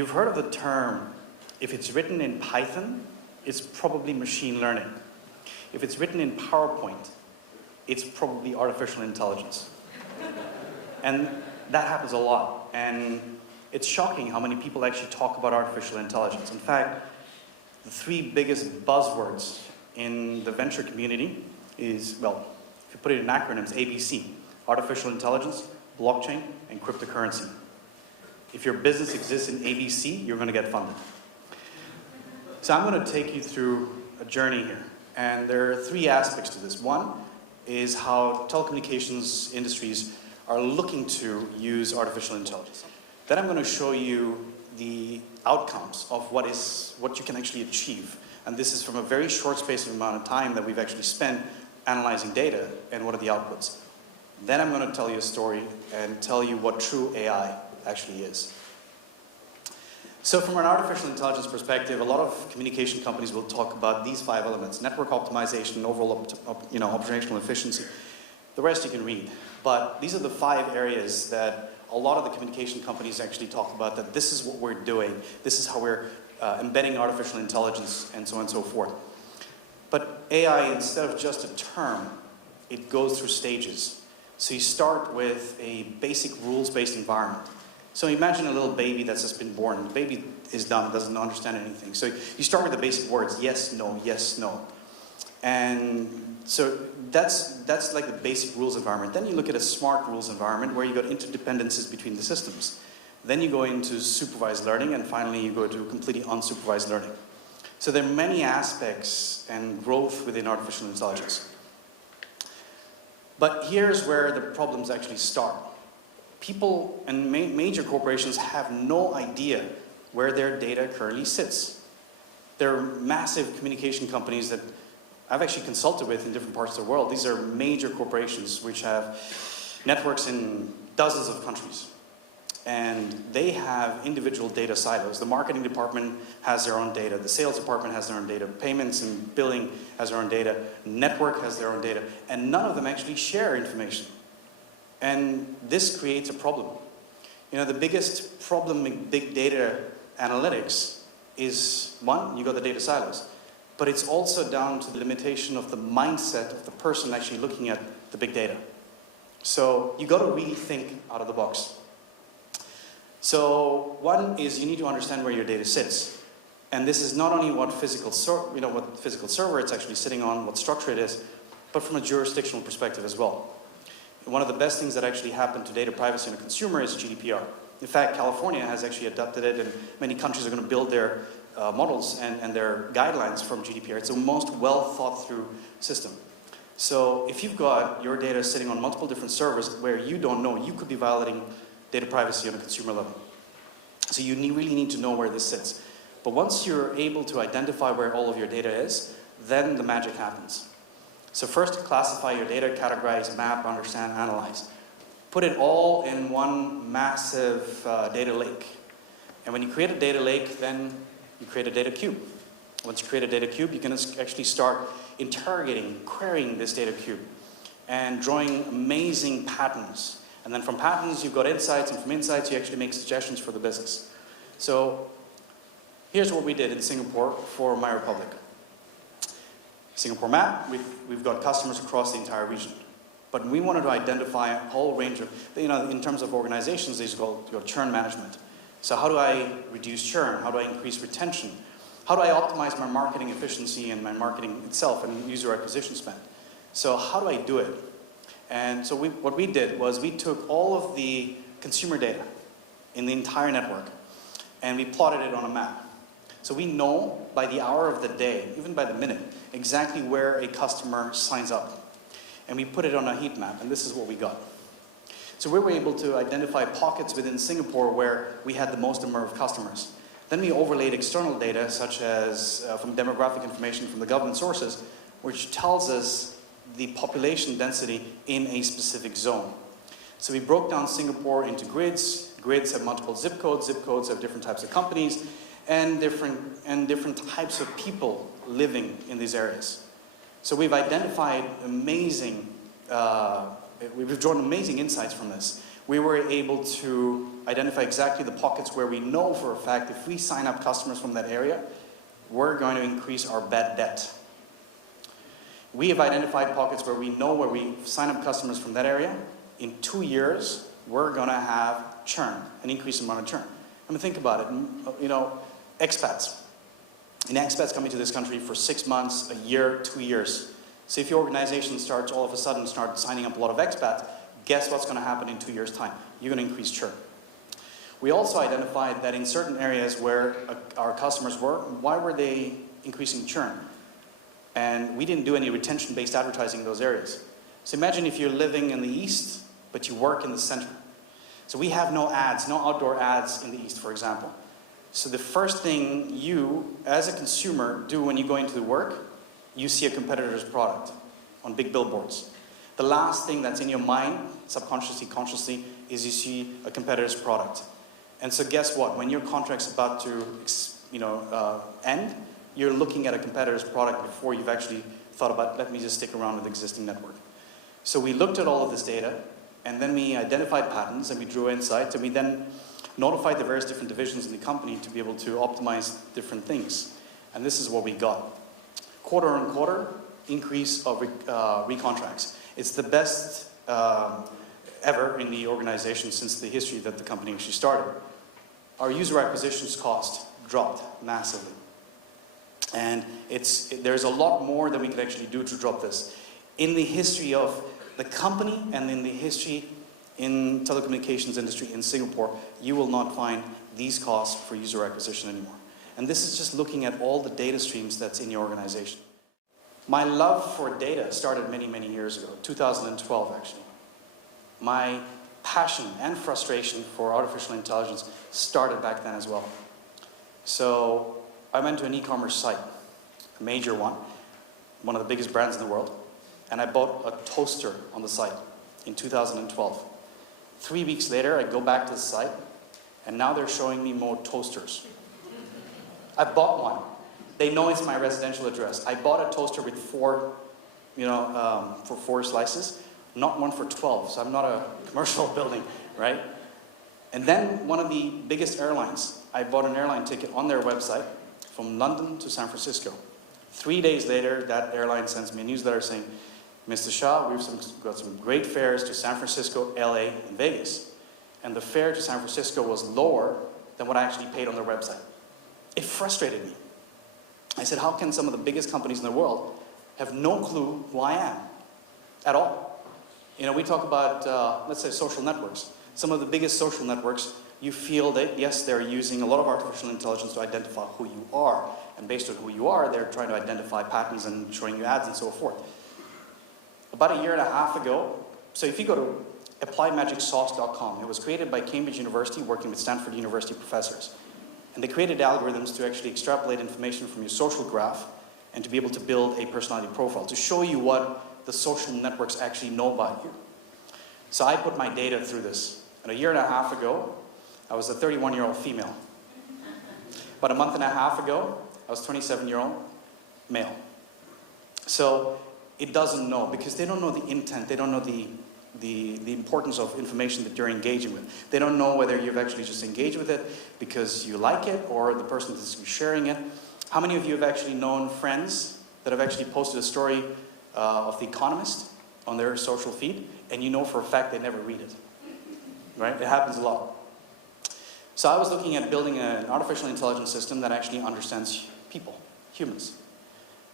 You've heard of the term, if it's written in Python, it's probably machine learning. If it's written in PowerPoint, it's probably artificial intelligence. And that happens a lot. And it's shocking how many people actually talk about artificial intelligence. In fact, the three biggest buzzwords in the venture community is, well, if you put it in acronyms, ABC: artificial intelligence, blockchain, and cryptocurrency. If your business exists in ABC, you're going to get funded. So I'm going to take you through a journey here. And there are three aspects to this. One is how telecommunications industries are looking to use artificial intelligence. Then I'm going to show you the outcomes of what you can actually achieve. And this is from a very short space of amount of time that we've actually spent analyzing data and what are the outputs. Then I'm going to tell you a story and tell you what true AI actually is. So from an artificial intelligence perspective, a lot of communication companies will talk about these 5 elements: network optimization, overall operational efficiency. The rest you can read. But these are the 5 areas that a lot of the communication companies actually talk about, that this is what we're doing, this is how we're embedding artificial intelligence, and so on and so forth. But AI, instead of just a term, it goes through stages. So you start with a basic rules-based environment. So imagine a little baby that's just been born. The baby is dumb, doesn't understand anything. So you start with the basic words: yes, no, yes, no. And so that's like the basic rules environment. Then you look at a smart rules environment where you got interdependencies between the systems. Then you go into supervised learning, and finally you go to completely unsupervised learning. So there are many aspects and growth within artificial intelligence. But here's where the problems actually start. People and major corporations have no idea where their data currently sits. There are massive communication companies that I've actually consulted with in different parts of the world. These are major corporations which have networks in dozens of countries. And they have individual data silos. The marketing department has their own data. The sales department has their own data. Payments and billing has their own data. Network has their own data. And none of them actually share information. And this creates a problem. You know, the biggest problem in big data analytics is, one, you got the data silos. But it's also down to the limitation of the mindset of the person actually looking at the big data. So you got to really think out of the box. So one is you need to understand where your data sits. And this is not only what physical server it's actually sitting on, what structure it is, but from a jurisdictional perspective as well. One of the best things that actually happened to data privacy in a consumer is GDPR. In fact, California has actually adopted it, and many countries are going to build their models and their guidelines from GDPR. It's the most well thought through system. So if you've got your data sitting on multiple different servers where you don't know, you could be violating data privacy on a consumer level. So you really need to know where this sits. But once you're able to identify where all of your data is, then the magic happens. So first, classify your data, categorize, map, understand, analyze. Put it all in one massive data lake. And when you create a data lake, then you create a data cube. Once you create a data cube, you can actually start interrogating, querying this data cube, and drawing amazing patterns. And then from patterns, you've got insights, and from insights, you actually make suggestions for the business. So here's what we did in Singapore for MyRepublic. Singapore map, we've got customers across the entire region. But we wanted to identify a whole range of, in terms of organizations, these are called your churn management. So how do I reduce churn? How do I increase retention? How do I optimize my marketing efficiency and my marketing itself and user acquisition spend? So how do I do it? And so what we did was we took all of the consumer data in the entire network and we plotted it on a map. So we know by the hour of the day, even by the minute, exactly where a customer signs up. And we put it on a heat map, and this is what we got. So we were able to identify pockets within Singapore where we had the most number of customers. Then we overlaid external data, such as from demographic information from the government sources, which tells us the population density in a specific zone. So we broke down Singapore into grids. Grids have multiple zip codes. Zip codes have different types of companies and different types of people living in these areas. So we've identified we've drawn amazing insights from this. we were able to identify exactly the pockets where we know for a fact if we sign up customers from that area, we're going to increase our bad debt. We have identified pockets where we know where we sign up customers from that area. In 2 years, we're going to have churn, an increased amount of churn. I mean, think about it. You know, expats. And expats coming to this country for 6 months, a year, 2 years. So if your organization starts all of a sudden signing up a lot of expats, guess what's going to happen in 2 years' time? You're going to increase churn. We also identified that in certain areas where our customers were, why were they increasing churn? And we didn't do any retention-based advertising in those areas. So imagine if you're living in the East, but you work in the center. So we have no ads, no outdoor ads in the East, for example. So the first thing you, as a consumer, do when you go into the work, you see a competitor's product on big billboards. The last thing that's in your mind, subconsciously, consciously, is you see a competitor's product. And so guess what? When your contract's about to end, you're looking at a competitor's product before you've actually thought about, let me just stick around with the existing network. So we looked at all of this data, and then we identified patterns, and we drew insights, and we then notified the various different divisions in the company to be able to optimize different things. And this is what we got. Quarter on quarter, increase of recontracts. It's the best ever in the organization since the history that the company actually started. Our user acquisitions cost dropped massively. And there's a lot more that we can actually do to drop this. In the history of the company and in the history in telecommunications industry in Singapore, you will not find these costs for user acquisition anymore. And this is just looking at all the data streams that's in your organization. My love for data started many, many years ago, 2012 actually. My passion and frustration for artificial intelligence started back then as well. So I went to an e-commerce site, a major one of the biggest brands in the world, and I bought a toaster on the site in 2012. 3 weeks later, I go back to the site, and now they're showing me more toasters. I bought one. They know it's my residential address. I bought a toaster with for 4 slices, not one for 12, so I'm not a commercial building, right? And then one of the biggest airlines, I bought an airline ticket on their website from London to San Francisco. 3 days later, that airline sends me a newsletter saying, Mr. Shah, we've got some great fares to San Francisco, LA, and Vegas. And the fare to San Francisco was lower than what I actually paid on their website. It frustrated me. I said, how can some of the biggest companies in the world have no clue who I am at all? You know, we talk about, let's say, social networks. Some of the biggest social networks, you feel that, yes, they're using a lot of artificial intelligence to identify who you are. And based on who you are, they're trying to identify patterns and showing you ads and so forth. About a year and a half ago, so if you go to applymagicsauce.com, it was created by Cambridge University working with Stanford University professors. And they created algorithms to actually extrapolate information from your social graph and to be able to build a personality profile, to show you what the social networks actually know about you. So I put my data through this. And a year and a half ago, I was a 31-year-old female. About a month and a half ago, I was a 27-year-old male. So it doesn't know, because they don't know the intent, they don't know the importance of information that you're engaging with. They don't know whether you've actually just engaged with it because you like it or the person that's sharing it. How many of you have actually known friends that have actually posted a story of The Economist on their social feed, and you know for a fact they never read it, right? It happens a lot. So I was looking at building an artificial intelligence system that actually understands people, humans.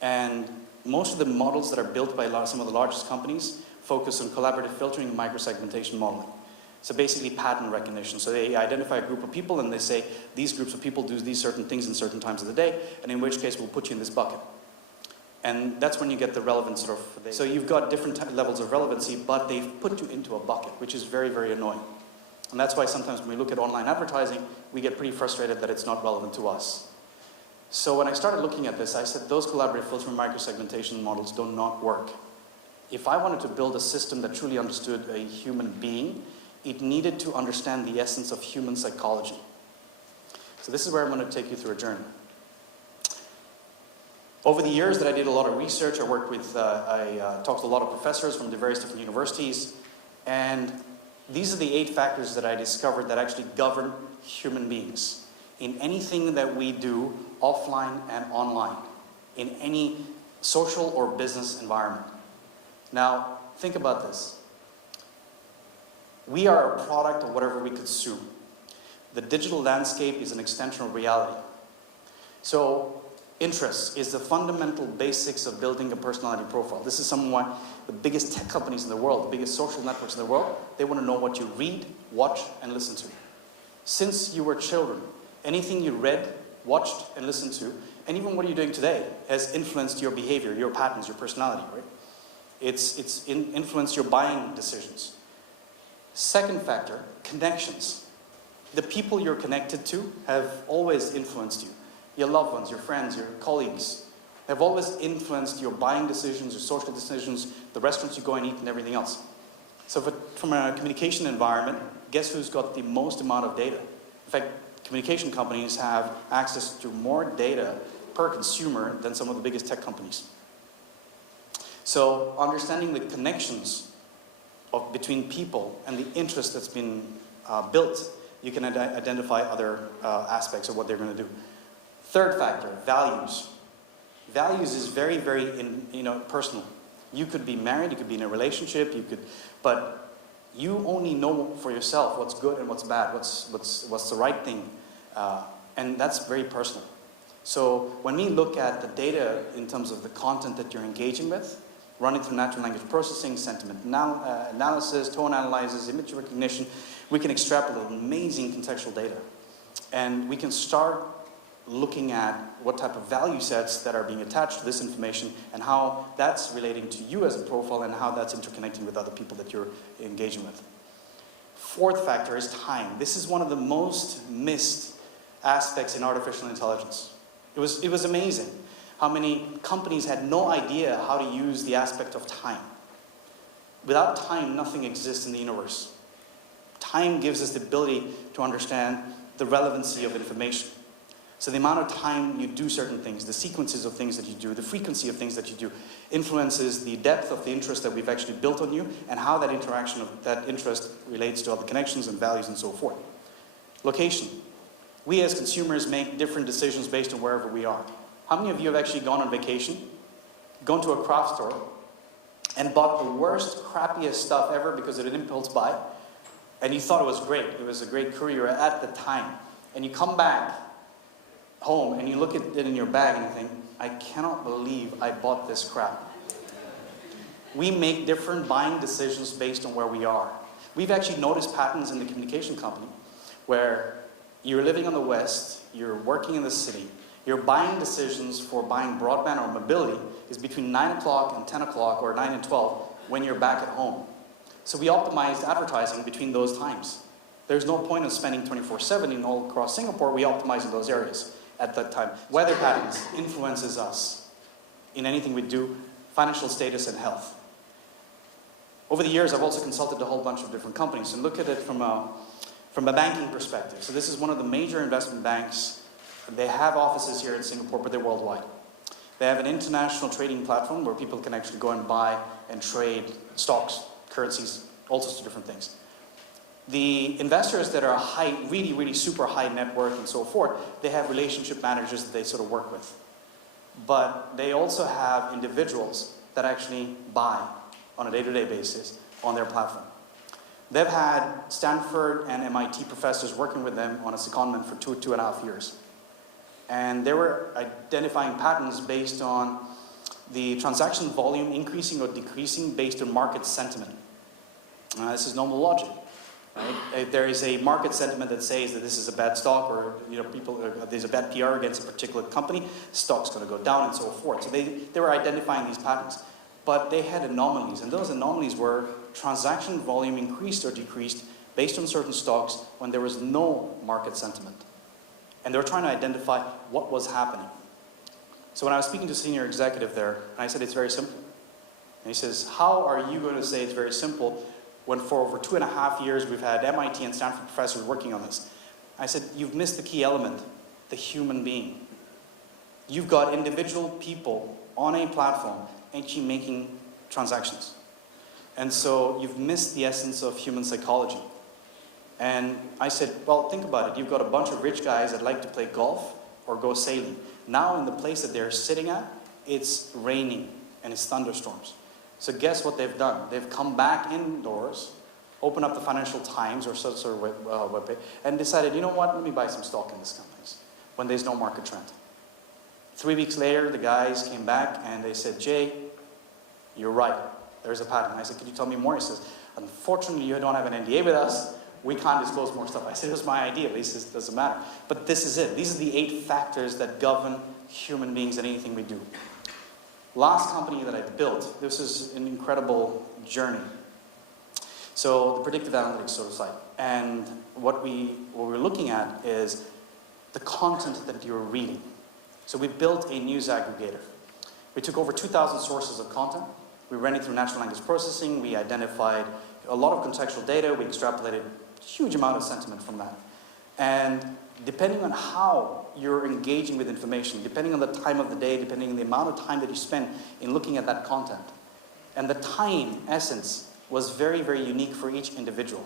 And most of the models that are built by some of the largest companies focus on collaborative filtering and microsegmentation modeling. So basically pattern recognition. So they identify a group of people and they say, these groups of people do these certain things in certain times of the day, and in which case we'll put you in this bucket. And that's when you get the relevant sort of, so you've got different levels of relevancy, but they've put you into a bucket, which is very, very annoying. And that's why sometimes when we look at online advertising, we get pretty frustrated that it's not relevant to us. So when I started looking at this, I said, those collaborative filtering microsegmentation models do not work. If I wanted to build a system that truly understood a human being, it needed to understand the essence of human psychology. So this is where I'm going to take you through a journey. Over the years that I did a lot of research, I talked to a lot of professors from the various different universities, and These are the 8 factors that I discovered that actually govern human beings in anything that we do offline and online, in any social or business environment. Now, think about this. We are a product of whatever we consume. The digital landscape is an extension of reality. So, interest is the fundamental basics of building a personality profile. This is some of the biggest tech companies in the world, the biggest social networks in the world. They want to know what you read, watch, and listen to. Since you were children, anything you read, watched, and listened to, and even what you're doing today, has influenced your behavior, your patterns, your personality, right? It's influenced your buying decisions. Second factor, connections. The people you're connected to have always influenced you. Your loved ones, your friends, your colleagues have always influenced your buying decisions, your social decisions, the restaurants you go and eat, and everything else. So from a communication environment, guess who's got the most amount of data? In fact, communication companies have access to more data per consumer than some of the biggest tech companies. So understanding the connections between people and the interest that's been built, you can identify other aspects of what they're going to do. Third factor, values. Values is very, very personal. You could be married, you could be in a relationship, but you only know for yourself what's good and what's bad, what's the right thing, and that's very personal. So when we look at the data in terms of the content that you're engaging with, running through natural language processing, sentiment analysis, tone analysis, image recognition, we can extrapolate amazing contextual data. And we can start looking at what type of value sets that are being attached to this information and how that's relating to you as a profile and how that's interconnecting with other people that you're engaging with. Fourth factor is time. This is one of the most missed aspects in artificial intelligence. It was amazing how many companies had no idea how to use the aspect of time. Without time, nothing exists in the universe. Time gives us the ability to understand the relevancy of information. So the amount of time you do certain things, the sequences of things that you do, the frequency of things that you do, influences the depth of the interest that we've actually built on you and how that interaction of that interest relates to other connections and values and so forth. Location. We as consumers make different decisions based on wherever we are. How many of you have actually gone on vacation, gone to a craft store, and bought the worst, crappiest stuff ever because of an impulse buy, and you thought it was great. It was a great career at the time. And you come back home and you look at it in your bag and you think, I cannot believe I bought this crap. We make different buying decisions based on where we are. We've actually noticed patterns in the communication company where you're living on the West, you're working in the city, your buying decisions for buying broadband or mobility is between 9 o'clock and 10 o'clock or 9 and 12 when you're back at home. So we optimized advertising between those times. There's no point in spending 24/7 in all across Singapore. We optimize in those areas at that time. Weather patterns influences us in anything we do, financial status and health. Over the years, I've also consulted a whole bunch of different companies and look at it from a banking perspective. So this is one of the major investment banks. They have offices here in Singapore, but they're worldwide. They have an international trading platform where people can actually go and buy and trade stocks, currencies, all sorts of different things. The investors that are really, really super high net worth and so forth, they have relationship managers that they sort of work with. But they also have individuals that actually buy on a day-to-day basis on their platform. They've had Stanford and MIT professors working with them on a secondment for 2.5 years. And they were identifying patterns based on the transaction volume increasing or decreasing based on market sentiment. This is normal logic. Right? If there is a market sentiment that says that this is a bad stock or there's a bad PR against a particular company, stock's going to go down and so forth. So they were identifying these patterns. But they had anomalies, and those anomalies were transaction volume increased or decreased based on certain stocks when there was no market sentiment. And they were trying to identify what was happening. So when I was speaking to a senior executive there, I said, it's very simple. And he says, how are you going to say it's very simple when for over 2.5 years we've had MIT and Stanford professors working on this? I said, you've missed the key element, the human being. You've got individual people on a platform actually making transactions. And so you've missed the essence of human psychology. And I said, well, think about it. You've got a bunch of rich guys that like to play golf or go sailing. Now in the place that they're sitting at, it's raining and it's thunderstorms. So guess what they've done? They've come back indoors, opened up the Financial Times or sort of webpage, and decided, you know what, let me buy some stock in this company when there's no market trend. 3 weeks later, the guys came back and they said, Jay, you're right. There's a pattern. I said, could you tell me more? He says, unfortunately, you don't have an NDA with us. We can't disclose more stuff. I said, it was my idea, but he says, it doesn't matter. But this is it. These are the 8 factors that govern human beings and anything we do. Last company that I built, this is an incredible journey. So the predictive analytics sort of side. And what we're looking at is the content that you're reading. So we built a news aggregator. We took over 2,000 sources of content. We ran it through natural language processing. We identified a lot of contextual data. We extrapolated a huge amount of sentiment from that. And depending on how you're engaging with information, depending on the time of the day, depending on the amount of time that you spend in looking at that content, and the time essence was very, very unique for each individual.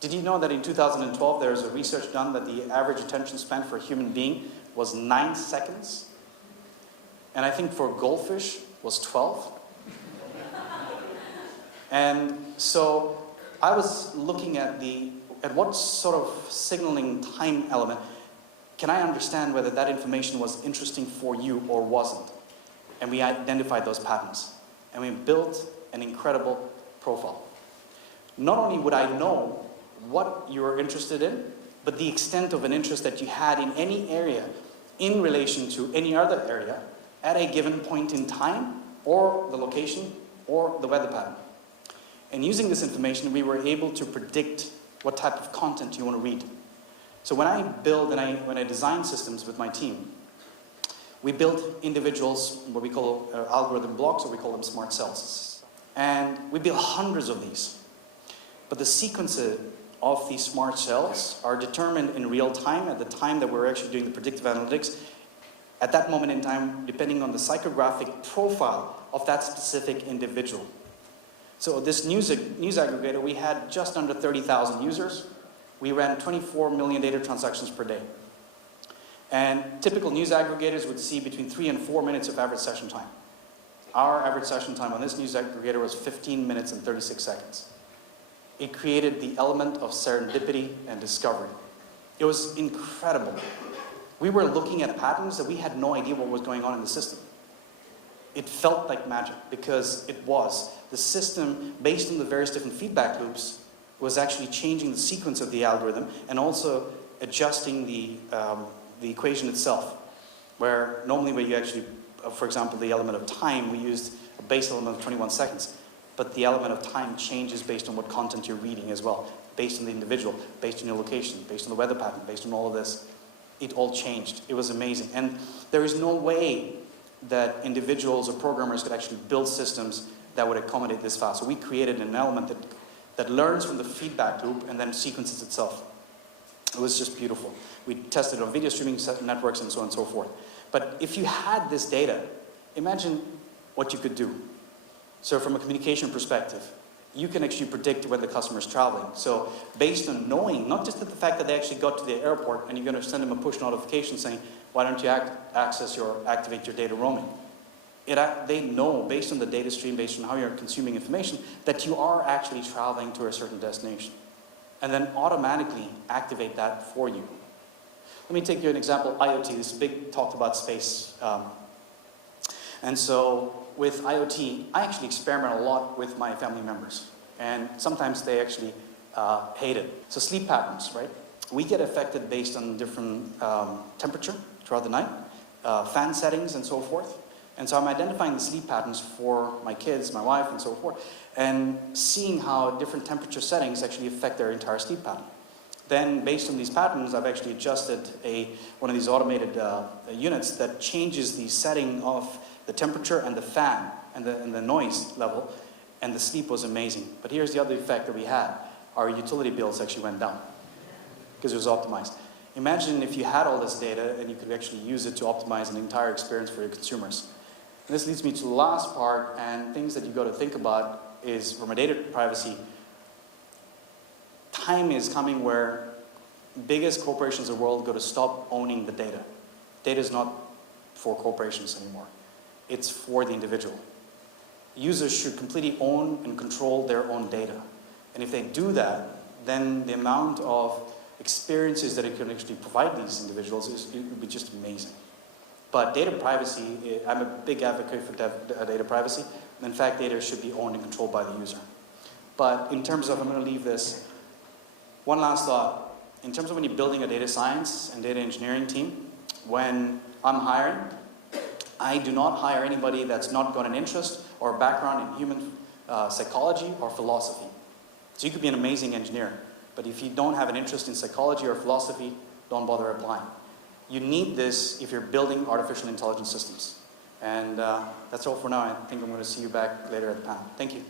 Did you know that in 2012 there was a research done that the average attention span for a human being was 9 seconds? And I think for goldfish was 12. And so I was looking at what sort of signaling time element can I understand whether that information was interesting for you or wasn't. And we identified those patterns. And we built an incredible profile. Not only would I know what you were interested in, but the extent of an interest that you had in any area in relation to any other area at a given point in time, or the location, or the weather pattern. And using this information, we were able to predict what type of content you want to read. So when I build and when I design systems with my team, we build individuals, what we call algorithm blocks, or we call them smart cells. And we build hundreds of these. But the sequences of these smart cells are determined in real time at the time that we're actually doing the predictive analytics. At that moment in time, depending on the psychographic profile of that specific individual. So this news aggregator, we had just under 30,000 users. We ran 24 million data transactions per day. And typical news aggregators would see between 3 and 4 minutes of average session time. Our average session time on this news aggregator was 15 minutes and 36 seconds. It created the element of serendipity and discovery. It was incredible. We were looking at patterns that we had no idea what was going on in the system. It felt like magic because it was. The system, based on the various different feedback loops, was actually changing the sequence of the algorithm and also adjusting the equation itself. Where normally where you actually, for example, the element of time, we used a base element of 21 seconds. But the element of time changes based on what content you're reading as well, based on the individual, based on your location, based on the weather pattern, based on all of this. It all changed. It was amazing. And there is no way that individuals or programmers could actually build systems that would accommodate this fast. So we created an element that learns from the feedback loop and then sequences itself. It was just beautiful. We tested it on video streaming networks and so on and so forth. But if you had this data, imagine what you could do. So from a communication perspective, you can actually predict when the customer is traveling. So based on knowing, not just the fact that they actually got to the airport and you're going to send them a push notification saying, why don't you activate your data roaming? They know, based on the data stream, based on how you're consuming information, that you are actually traveling to a certain destination. And then automatically activate that for you. Let me take you an example, IoT. This is big talked about space. And so with IoT, I actually experiment a lot with my family members. And sometimes they actually hate it. So sleep patterns, right? We get affected based on different temperature throughout the night, fan settings and so forth. And so I'm identifying the sleep patterns for my kids, my wife, and so forth, and seeing how different temperature settings actually affect their entire sleep pattern. Then, based on these patterns, I've actually adjusted one of these automated units that changes the setting of the temperature and the fan and the noise level, and the sleep was amazing. But here's the other effect that we had. Our utility bills actually went down because it was optimized. Imagine if you had all this data and you could actually use it to optimize an entire experience for your consumers. And this leads me to the last part and things that you got to think about is from a data privacy, time is coming where biggest corporations in the world got to stop owning the data. Data is not for corporations anymore. It's for the individual. Users should completely own and control their own data. And if they do that, then the amount of experiences that it can actually provide these individuals it would be just amazing. But data privacy, I'm a big advocate for data privacy. In fact, data should be owned and controlled by the user. But in terms of, I'm going to leave this, one last thought. In terms of when you're building a data science and data engineering team, when I'm hiring, I do not hire anybody that's not got an interest or a background in human psychology or philosophy. So you could be an amazing engineer, but if you don't have an interest in psychology or philosophy, don't bother applying. You need this if you're building artificial intelligence systems. And that's all for now. I think I'm going to see you back later at the panel. Thank you.